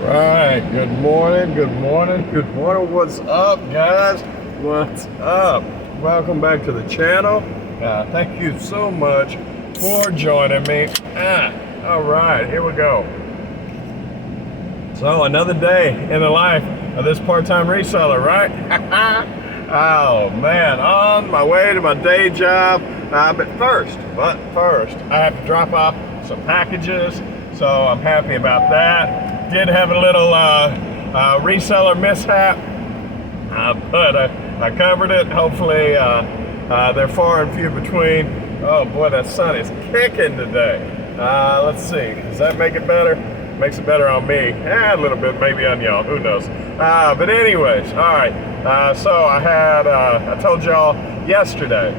Right, good morning, good morning, good morning. What's up, guys? What's up? Welcome back to the channel. Thank you so much for joining me. All right, here we go. So, another day in the life of this part-time reseller, right? Oh, man, on my way to my day job. But first, I have to drop off some packages, so I'm happy about that. Did have a little reseller mishap, but I covered it. Hopefully, they're far and few between. Oh boy, that sun is kicking today. Let's see, does that make it better? Makes it better on me. A little bit maybe on y'all, who knows. But anyways, all right. So I told y'all yesterday,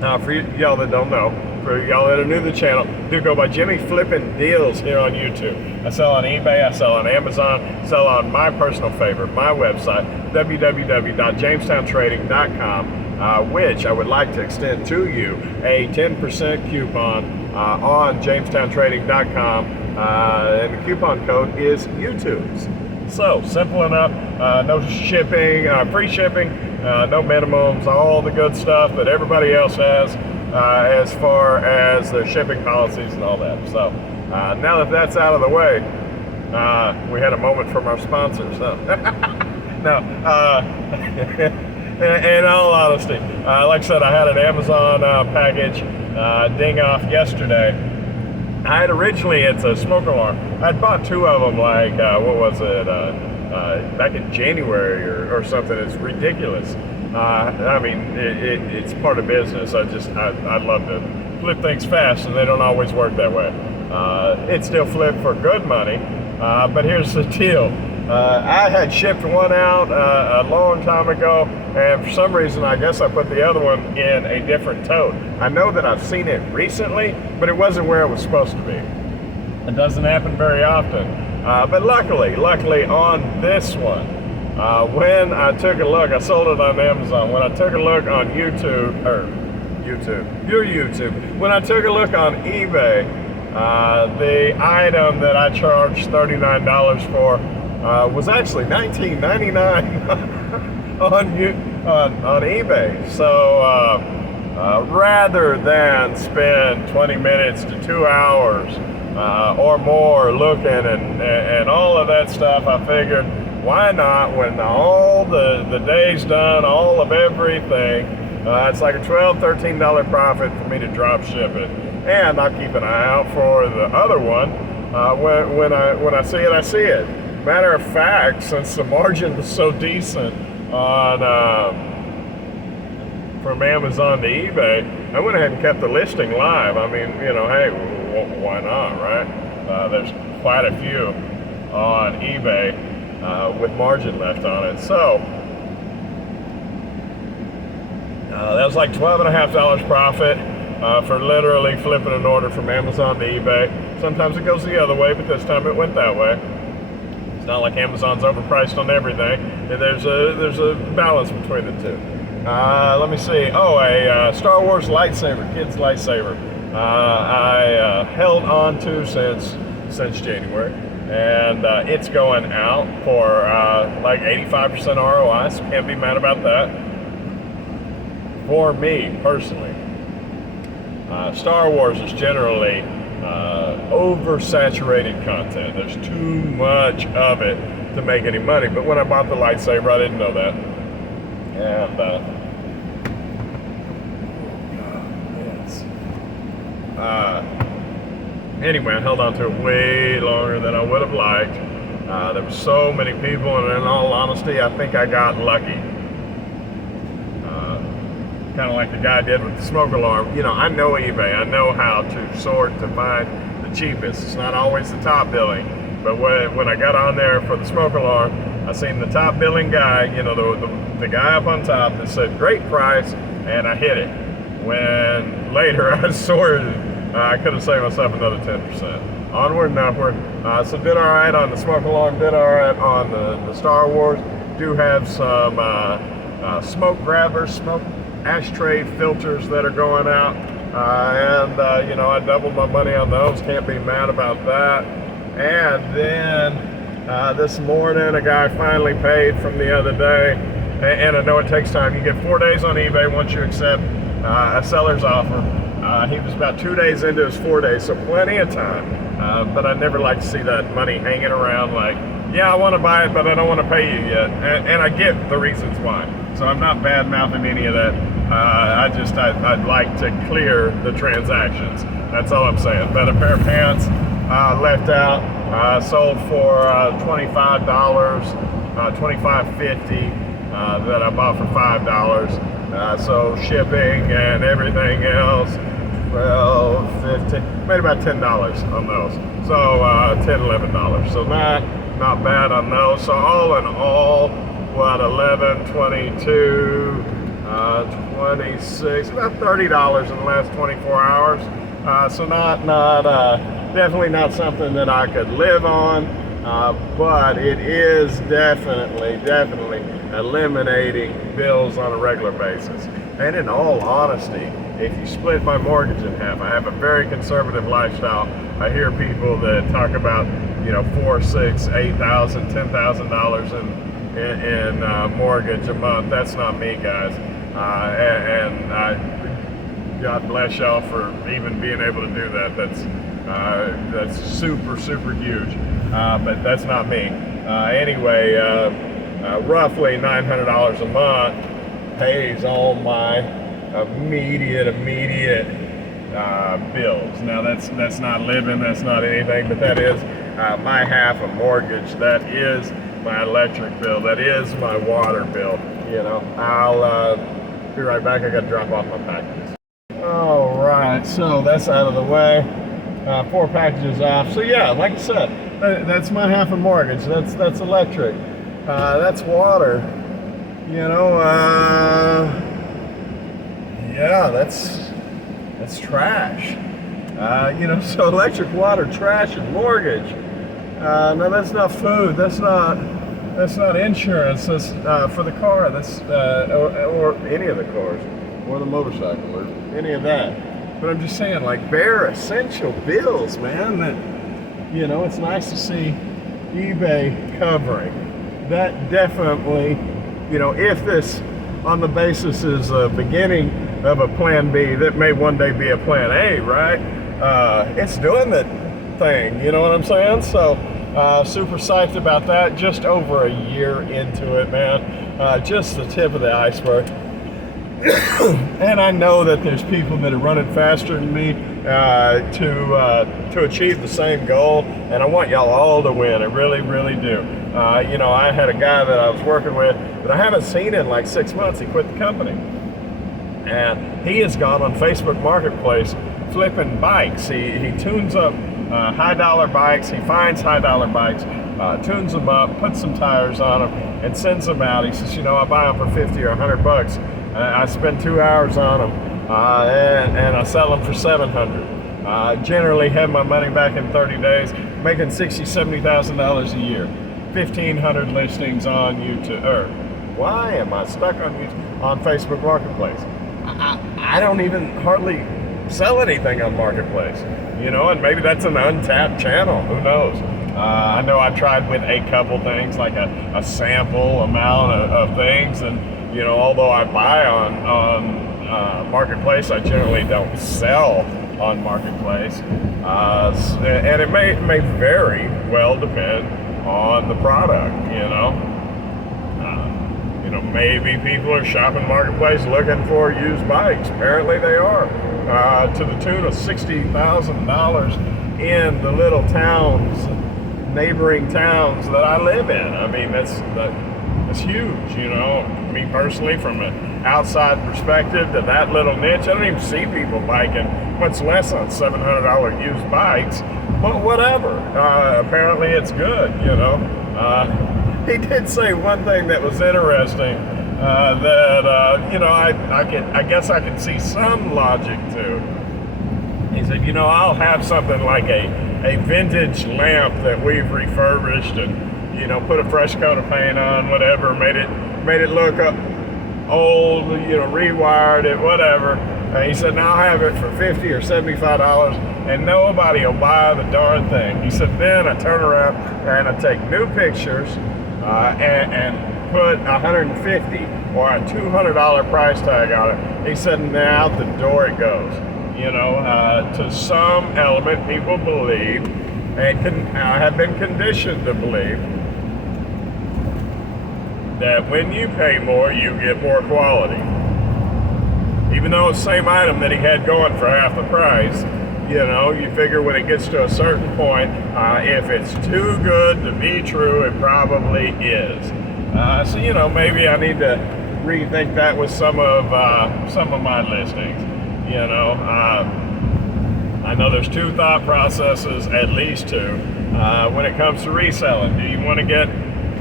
for y'all that don't know, for y'all that are new to the channel, do go by Jimmy Flippin' Deals here on YouTube. I sell on eBay, I sell on Amazon, sell on my personal favorite, my website, www.jamestowntrading.com, which I would like to extend to you a 10% coupon on jamestowntrading.com, and the coupon code is YouTube's. So, simple enough, no shipping, free shipping, no minimums, all the good stuff that everybody else has as far as their shipping policies and all that. So, now that that's out of the way, we had a moment from our sponsors. So. No, in all honesty, like I said, I had an Amazon package ding off yesterday. I had originally, it's a smoke alarm. I'd bought two of them, like, what was it, back in January or something. It's ridiculous. I mean, it's part of business. I'd love to flip things fast, and they don't always work that way. It still flipped for good money, but here's the deal. I had shipped one out a long time ago, and for some reason, I guess I put the other one in a different tote. I know that I've seen it recently, but it wasn't where it was supposed to be. It doesn't happen very often. But luckily on this one, when I took a look, I sold it on Amazon. When I took a look on YouTube, when I took a look on eBay, the item that I charged $39 for was actually $19.99 on eBay. So rather than spend 20 minutes to 2 hours or more looking and all of that stuff, I figured, why not, when all the day's done, all of everything, it's like a $12, $13 profit for me to drop ship it. And I'll keep an eye out for the other one. When I see it, I see it. Matter of fact, since the margin was so decent on from Amazon to eBay, I went ahead and kept the listing live. I mean, you know, hey, why not, right? There's quite a few on eBay with margin left on it. So that was like $12.50 profit for literally flipping an order from Amazon to eBay. Sometimes it goes the other way, but this time it went that way. It's not like Amazon's overpriced on everything. There's a balance between the two. Let me see. Oh, a Star Wars lightsaber, kid's lightsaber. I held on to since January, and it's going out for like 85% ROI. So can't be mad about that. For me personally, Star Wars is generally oversaturated content. There's too much of it to make any money. But when I bought the lightsaber, I didn't know that. And anyway, I held on to it way longer than I would have liked. There were so many people, and in all honesty, I think I got lucky. Kind of like the guy did with the smoke alarm. You know, I know eBay. I know how to sort to find the cheapest. It's not always the top billing, but when I got on there for the smoke alarm, I seen the top billing guy, you know, the guy up on top that said great price, and I hit it. When later I sorted, I could have saved myself another 10%. Onward and upward. So did all right on the smoke alarm, did all right on the Star Wars. Do have some smoke grabbers, smoke ashtray filters that are going out, and you know, I doubled my money on those. Can't be mad about that. And then This morning, a guy finally paid from the other day, and I know it takes time. You get 4 days on eBay once you accept a seller's offer. He was about 2 days into his 4 days, so plenty of time. But I never like to see that money hanging around like, yeah, I want to buy it, but I don't want to pay you yet. And I get the reasons why. So I'm not bad-mouthing any of that. I'd like to clear the transactions. That's all I'm saying. But a pair of pants left out, sold for $25, $25.50 that I bought for $5. So shipping and everything else, 12, 15, made about $10 on those. So $10, $11. So not bad on those. So all in all, what, 11, 22, 26, about $30 in the last 24 hours. So definitely not something that I could live on, but it is definitely eliminating bills on a regular basis. And in all honesty, if you split my mortgage in half, I have a very conservative lifestyle. I hear people that talk about, $4,000, $6,000, $8,000, $10,000 in mortgage a month. That's not me, guys. God bless y'all for even being able to do that. That's super huge. But that's not me. Anyway, roughly $900 a month pays all my immediate bills. Now that's not living, that's not anything, but that is my half of mortgage. That is my electric bill. That is my water bill. I'll be right back. I got to drop off my packages. All right, so that's out of the way. 4 packages off. So yeah, like I said, that's my half of mortgage. That's electric. That's water. Yeah, that's trash. So electric, water, trash, and mortgage. No, that's not food. That's not insurance. That's for the car. That's or any of the cars, or the motorcycle, or any of that. But I'm just saying, like, bare essential bills, man. That it's nice to see eBay covering. That definitely, if this on the basis is a beginning of a plan B that may one day be a plan A, right? It's doing the thing, you know what I'm saying? So super psyched about that. Just over a year into it, man. Just the tip of the iceberg. And I know that there's people that are running faster than me to achieve the same goal, and I want y'all all to win. I really do. I had a guy that I was working with that I haven't seen in like 6 months. He quit the company, and he has gone on Facebook Marketplace flipping bikes. He tunes up high dollar bikes. He finds high dollar bikes, tunes them up, puts some tires on them, and sends them out. He says, I buy them for 50 or 100 bucks. I spend 2 hours on them, and I sell them for 700. Generally have my money back in 30 days, making $60,000, $70,000 a year. 1,500 listings on YouTube. Why am I stuck on Facebook Marketplace? I don't even hardly sell anything on Marketplace, and maybe that's an untapped channel. Who knows? I know I tried with a couple things, like a sample amount of things, and although I buy on Marketplace, I generally don't sell on Marketplace, and it may very well depend on the product. Maybe people are shopping Marketplace looking for used bikes. Apparently they are, to the tune of $60,000 in the little towns, neighboring towns that I live in. I mean, that's huge. Me personally, from an outside perspective, to that little niche, I don't even see people biking, much less on $700 used bikes. But whatever. Apparently it's good. He did say one thing that was interesting, that I guess I can see some logic to. He said, I'll have something like a vintage lamp that we've refurbished and put a fresh coat of paint on, whatever, made it look old, rewired it, whatever. He said, now I'll have it for $50 or $75, and nobody will buy the darn thing. He said, then I turn around and I take new pictures and put $150 or a $200 price tag on it. He said, now out the door it goes. You know, to some element, people believe and have been conditioned to believe that when you pay more, you get more quality. Even though it's the same item that he had going for half the price, you know, you figure when it gets to a certain point, if it's too good to be true, it probably is. So, you know, maybe I need to rethink that with some of my listings. You know, I know there's two thought processes, at least two, when it comes to reselling. Do you want to get,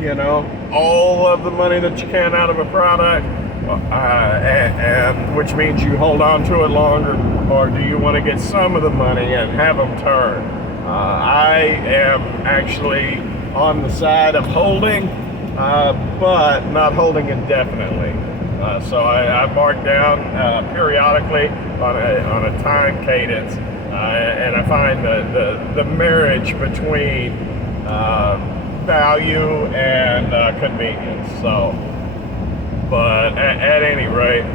you know, all of the money that you can out of a product, and which means you hold on to it longer, or do you want to get some of the money and have them turn? I am actually on the side of holding, but not holding indefinitely. So I mark down periodically on a time cadence, and I find the marriage between value and convenience. So, but at any rate,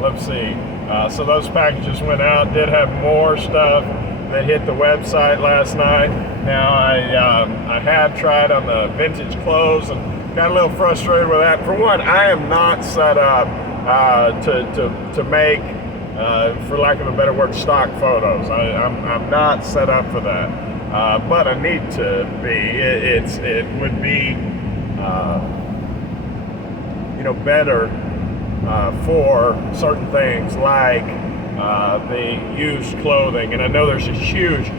let's see. So those packages went out. Did have more stuff that hit the website last night. Now I have tried on the vintage clothes and got a little frustrated with that. For one, I am not set up to make, for lack of a better word, stock photos. I'm not set up for that, but I need to be. It would be, you know, better for certain things like the used clothing, and I know there's a huge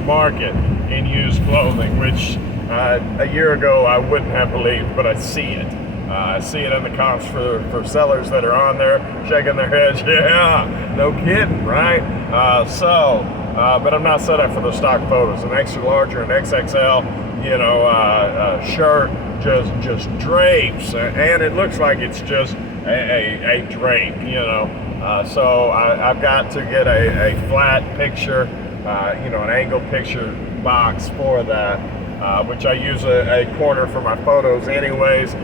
market in used clothing, which a year ago I wouldn't have believed, but I see it. I see it in the comps for sellers that are on there shaking their heads. Yeah, no kidding, right? But I'm not set up for the stock photos. An extra large or an XXL, you know, shirt just drapes, and it looks like it's just a drape, you know. So I've got to get a flat picture, you know, an angled picture box for that. Which I use a corner for my photos anyways.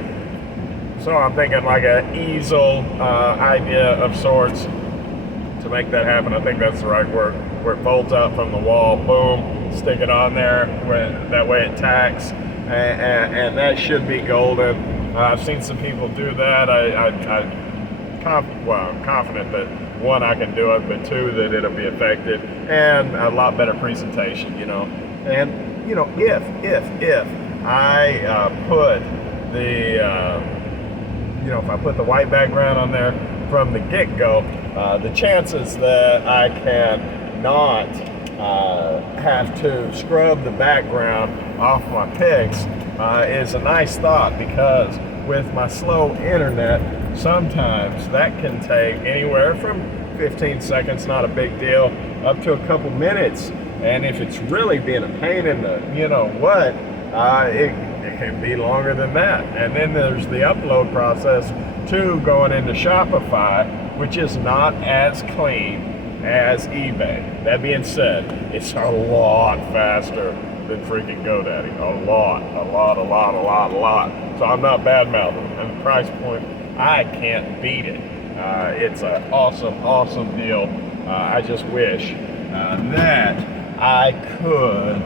So I'm thinking like an easel idea of sorts to make that happen. I think that's the right word, where it folds up from the wall, boom, stick it on there, that way it tacks, and that should be golden. I've seen some people do that. I'm confident that one, I can do it, but two, that it'll be effective and a lot better presentation, you know. And you know, if I put the, you know, if I put the white background on there from the get-go, the chances that I can not have to scrub the background off my pics is a nice thought, because with my slow internet, sometimes that can take anywhere from 15 seconds, not a big deal, up to a couple minutes. And if it's really being a pain in the, you know what, it can be longer than that. And then there's the upload process too, going into Shopify, which is not as clean as eBay. That being said, it's a lot faster than freaking GoDaddy. A lot. So I'm not bad mouthing. And the price point, I can't beat it. It's an awesome deal. I just wish that I could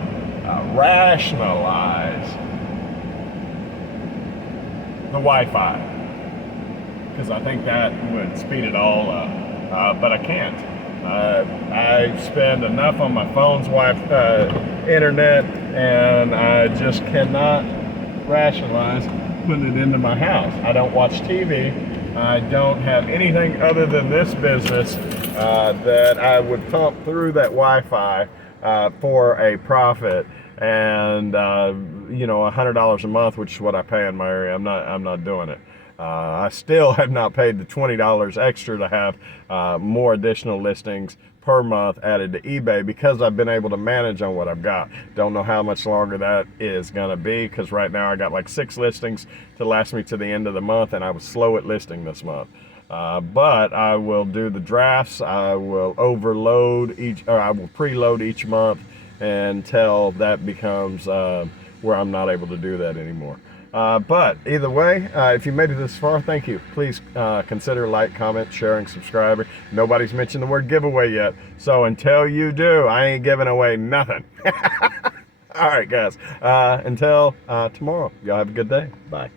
rationalize the Wi-Fi, because I think that would speed it all up, but I can't. I spend enough on my phone's internet, and I just cannot rationalize putting it into my house. I don't watch TV. I don't have anything other than this business that I would pump through that Wi-Fi for a profit, and you know, $100 a month, which is what I pay in my area. I'm not doing it. I still have not paid the $20 extra to have more additional listings per month added to eBay, because I've been able to manage on what I've got. Don't know how much longer that is gonna be, because right now I got like 6 listings to last me to the end of the month, and I was slow at listing this month. But I will do the drafts. I will overload each, or I will preload each month until that becomes where I'm not able to do that anymore. But either way, if you made it this far, thank you. Please consider like, comment, sharing, subscribing. Nobody's mentioned the word giveaway yet. So until you do, I ain't giving away nothing. All right, guys. Until tomorrow, y'all have a good day. Bye.